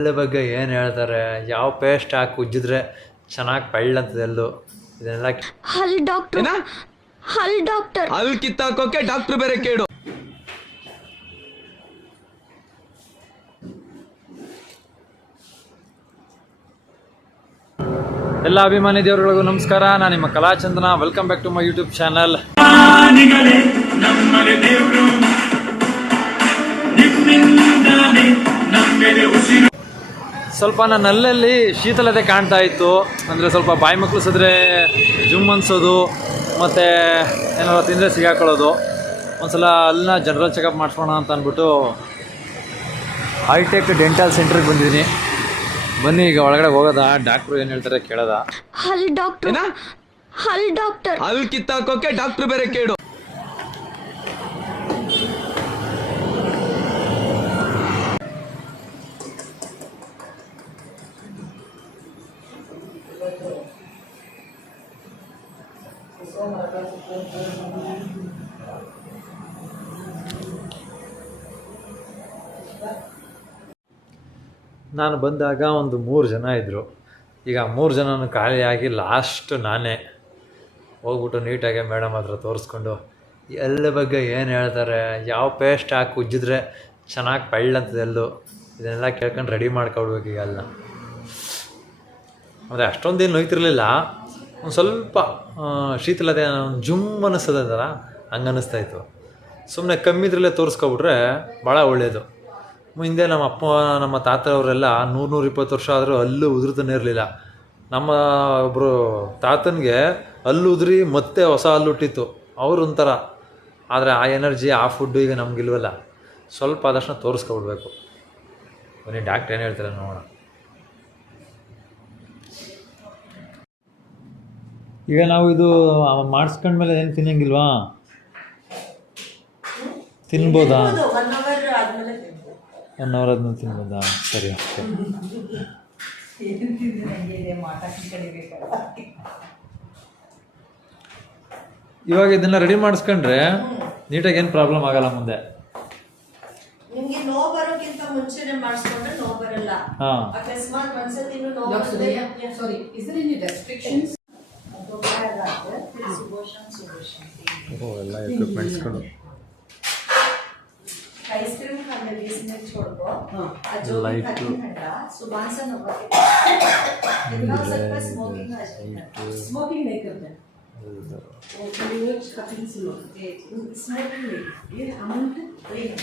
ಅದ್ರ ಬಗ್ಗೆ ಏನು ಹೇಳ್ತಾರೆ, ಯಾವ ಪೇಸ್ಟ್ ಹಾಕಿ ಉಜ್ಜಿದ್ರೆ ಚೆನ್ನಾಗಿ ಬೆಳ್ಳಂತದೆ ಎಲ್ಲು ಇದನ್ನೆಲ್ಲ. ಹಲ್ ಡಾಕ್ಟರ್, ಹಲ್ ಡಾಕ್ಟರ್, ಹಲ್ ಕಿತ್ತಾಕೋಕೆ ಡಾಕ್ಟರ್ ಬೇರೆ ಕೇಳು. ಎಲ್ಲ ಅಭಿಮಾನಿ ದೇವರುಗಳಿಗೂ ನಮಸ್ಕಾರ. ನಾನು ನಿಮ್ಮ Kalachandana. Welcome back to my YouTube channel. ಸ್ವಲ್ಪ ನನ್ನ ಹಲ್ಲಲ್ಲಿ ಶೀತಲತೆ ಕಾಣ್ತಾ ಇತ್ತು. ಅಂದರೆ ಸ್ವಲ್ಪ ಬಾಯಿ ಮಕ್ಕಳು ಸಿದ್ರೆ ಜುಮ್ ಅನ್ಸೋದು, ಮತ್ತು ಏನಾದ್ರು ತಿಂದರೆ ಸಿಗಾಕೊಳ್ಳೋದು. ಒಂದ್ಸಲ ಅಲ್ಲನ್ನ ಜನರಲ್ ಚೆಕಪ್ ಮಾಡಿಸೋಣ ಅಂತ ಅಂದ್ಬಿಟ್ಟು ಹೈಟೆಕ್ ಡೆಂಟಲ್ ಸೆಂಟ್ರಿಗೆ ಬಂದಿದ್ದೀನಿ. ಬನ್ನಿ ಈಗ ಒಳಗಡೆ ಹೋಗೋದಾ, ಡಾಕ್ಟ್ರು ಏನು ಹೇಳ್ತಾರೆ ಕೇಳೋದ. ಹಲ್ ಡಾಕ್ಟರ್, ಹಲ್ ಡಾಕ್ಟರ್, ಹಲ್ ಕಿತ್ತಾಕೋಕೆ ಡಾಕ್ಟರ್ ಬೇರೆ ಕೇಳು. ನಾನು ಬಂದಾಗ ಒಂದು 3 ಜನ ಇದ್ದರು. ಈಗ 3 ಜನನೂ ಖಾಲಿಯಾಗಿ ಲಾಸ್ಟ್ ನಾನೇ ಹೋಗ್ಬಿಟ್ಟು ನೀಟಾಗಿ ಮೇಡಮ್ ಹತ್ರ ತೋರಿಸ್ಕೊಂಡು ಎಲ್ಲ ಬಗ್ಗೆ ಏನು ಹೇಳ್ತಾರೆ, ಯಾವ ಪೇಸ್ಟ್ ಹಾಕಿ ಉಜ್ಜಿದ್ರೆ ಚೆನ್ನಾಗಿ ಬೆಳ್ಳಂತದೆ ಎಲ್ಲು ಇದನ್ನೆಲ್ಲ ಕೇಳ್ಕೊಂಡು ರೆಡಿ ಮಾಡ್ಕೊಡ್ಬೇಕು. ಈಗ ಅಲ್ಲ ಅಂದರೆ ಅಷ್ಟೊಂದೇನು ನೋಯ್ತಿರಲಿಲ್ಲ, ಒಂದು ಸ್ವಲ್ಪ ಶೀತಲತೆ ಜುಮ್ ಅನ್ನಿಸ್ತದಲ್ಲ ಹಂಗೆ ಅನ್ನಿಸ್ತಾಯಿತ್ತು. ಸುಮ್ಮನೆ ಕಮ್ಮಿ ಇದ್ರಲ್ಲೇ ತೋರಿಸ್ಕೊಬಿಟ್ರೆ ಭಾಳ ಒಳ್ಳೆಯದು. ಹಿಂದೆ ನಮ್ಮ ಅಪ್ಪ ನಮ್ಮ ತಾತವರೆಲ್ಲ 100-120 ವರ್ಷ ಆದರೂ ಹಲ್ಲು ಉದುರ್ತಾನೆ ಇರಲಿಲ್ಲ. ನಮ್ಮ ಒಬ್ಬರು ತಾತನಿಗೆ ಹಲ್ಲು ಉದುರಿ ಮತ್ತೆ ಹೊಸ ಹಲ್ಲು ಹುಟ್ಟಿತ್ತು. ಅವರು ಒಂಥರ. ಆದರೆ ಆ ಎನರ್ಜಿ ಆ ಫುಡ್ಡು ಈಗ ನಮಗಿಲ್ವಲ್ಲ. ಸ್ವಲ್ಪ ಆದಷ್ಟು ತೋರಿಸ್ಕೊಬಿಡ್ಬೇಕು. ಬನ್ನಿ ಡಾಕ್ಟ್ರ್ ಏನು ಹೇಳ್ತಾರೆ ನೋಡೋಣ. ಈಗ ನಾವು ಇದು ಮಾಡಿಸ್ಕೊಂಡ್ಮೇಲೆ ಏನು ತಿನ್ನಂಗಿಲ್ವಾ? ತಿನ್ಬೋದಾ? 1 ಅವರ್ ಆದ್ಮೇಲೆ ತಿನ್ಬೋದಾ? ಸರಿ, ಓಕೆ. ಇವಾಗ ಇದನ್ನ ರೆಡಿ ಮಾಡಿಸ್ಕೊಂಡ್ರೆ ನೀಟಾಗಿ ಏನು ಪ್ರಾಬ್ಲಮ್ ಆಗಲ್ಲ ಮುಂದೆ. ನಿಮಗೆ ನೋವು ಬರೋಕ್ಕಿಂತ ಮುಂಚೆನೆ ಮಾಡಿಸ್ಕೊಂಡ್ರೆ ನೋವು ಬರಲ್ಲ. ಅಕಸ್ಮಾತ್ ಒಂದ್ಸತಿ ಸಾರಿ, ಇಸ್ ದೇರ್ ಎನಿ ರೆಸ್ಟ್ರಿಕ್ಷನ್ಸ್? ಎಲ್ಲ ಎಕ್ವಿಪ್ಮೆಂಟ್ಸ್ಗಳು. आइसक्रीम खाने 20 मिनट छोड़ दो। जो भी खाती ठंडा सुबह से नमक इतना सकता स्मोकिंग आ जाएगा। स्मोकिंग नहीं करते वो लिवर कटिंग स्लो स्मोकिंग नहीं, ये अमाउंट नहीं है।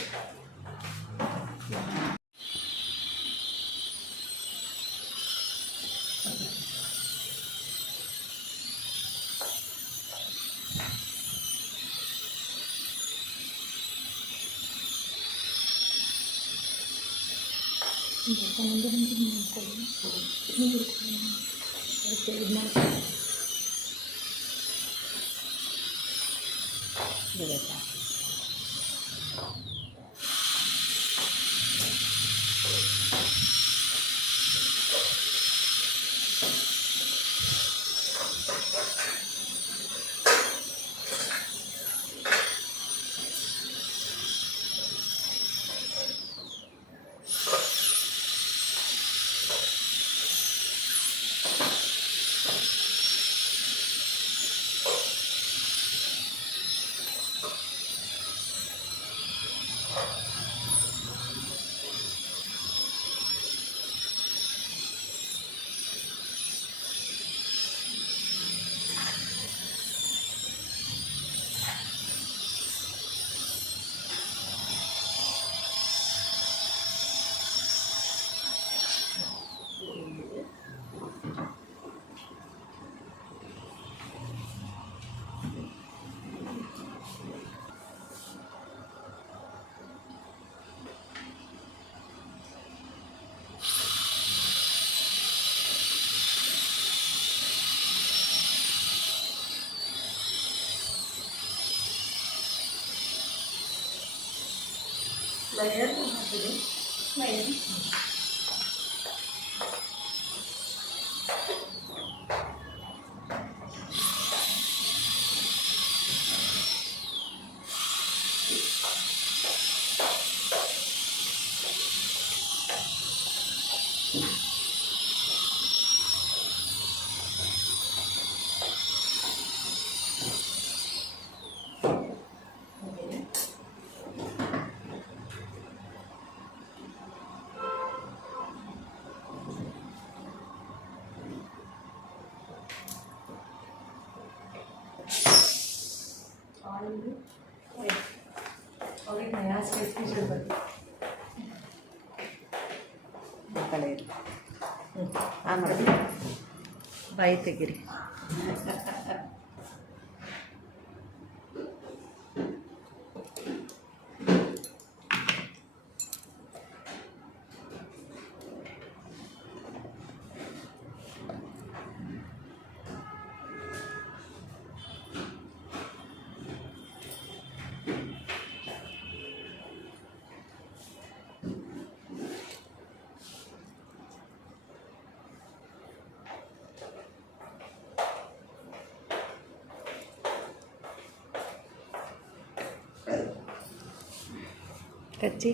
layer ಹಾಕಿದೆ layer ಅವ್ರಿಗೆ ನಯಾ ಸ್ಪೆಸಿಫಿಕ್ ಇರ್ಬೇಕು. ಆ ಕಡೆ ಇರಿ. ಆನ್ ಮಾಡಿ ಬಾಯಿ ತೆಗೀರಿ. ಕಚ್ಚಿ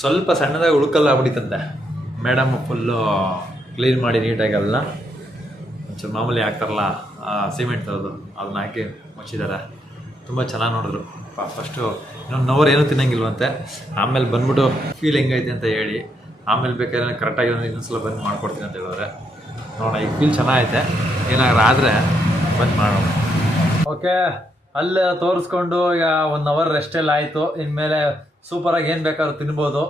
ಸ್ವಲ್ಪ ಸಣ್ಣದಾಗಿ ಉಳ್ಕಲ್ಲ ಆಗ್ಬಿಟ್ಟಿತ್ತಂತೆ. ಮೇಡಮ್ ಫುಲ್ಲು ಕ್ಲೀನ್ ಮಾಡಿ ನೀಟಾಗಿ ಅದನ್ನ ಒಂಚೂರು ಮಾಮೂಲಿ ಹಾಕ್ತಾರಲ್ಲ ಸಿಮೆಂಟ್ ಥರದ್ದು ಅದನ್ನ ಹಾಕಿ ಮುಚ್ಚಿದ್ದಾರೆ. ತುಂಬ ಚೆನ್ನಾಗಿ ನೋಡಿದ್ರು. ಫಸ್ಟು ಇನ್ನೊಂದು ಅವರ್ ಏನೂ ತಿನ್ನಂಗಿಲ್ವಂತೆ. ಆಮೇಲೆ ಬಂದ್ಬಿಟ್ಟು ಫೀಲ್ ಹೆಂಗೈತೆ ಅಂತ ಹೇಳಿ ಆಮೇಲೆ ಬೇಕಾದ್ರೆ ಕರೆಕ್ಟಾಗಿ ಇನ್ನೊಂದ್ಸಲ ಬಂದು ಮಾಡ್ಕೊಡ್ತೀನಿ ಅಂತ ಹೇಳಿದ್ರೆ ನೋಡೋಣ. ಈಗ ಫೀಲ್ ಚೆನ್ನಾಗೈತೆ. ಏನಾದ್ರು ಆದರೆ ಬಂದು ಮಾಡೋಣ. ಓಕೆ, ಅಲ್ಲಿ ತೋರಿಸ್ಕೊಂಡು ಈಗ 1 ಅವರ್ ರೆಸ್ಟೆಲ್ಲ ಆಯಿತು. ಇನ್ಮೇಲೆ ಸೂಪರಾಗಿ ಏನು ಬೇಕಾದ್ರೂ ತಿನ್ಬೋದು.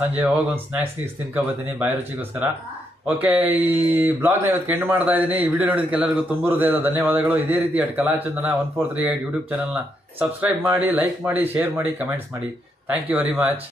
ಸಂಜೆ ಹೋಗಿ ಒಂದು ಸ್ನ್ಯಾಕ್ಸ್ ತಿನ್ಕೊಬತ್ತೀನಿ ಬಾಯಿ ರುಚಿಗೋಸ್ಕರ. ಓಕೆ, ಈ ಬ್ಲಾಗ್ನ ಇವತ್ತು ಎಂಡ್ ಮಾಡ್ತಾ ಇದ್ದೀನಿ. ಈ ವಿಡಿಯೋ ನೋಡಿದ್ದಕ್ಕೆ ಎಲ್ಲರಿಗೂ ತುಂಬ ಹೃದಯದ ಧನ್ಯವಾದಗಳು. ಇದೇ ರೀತಿ ಕಲಾಚಂದನ 1438 ಯೂಟ್ಯೂಬ್ ಚಾನಲ್ನ ಸಬ್ಸ್ಕ್ರೈಬ್ ಮಾಡಿ, ಲೈಕ್ ಮಾಡಿ, ಶೇರ್ ಮಾಡಿ, ಕಮೆಂಟ್ಸ್ ಮಾಡಿ. Thank you very much.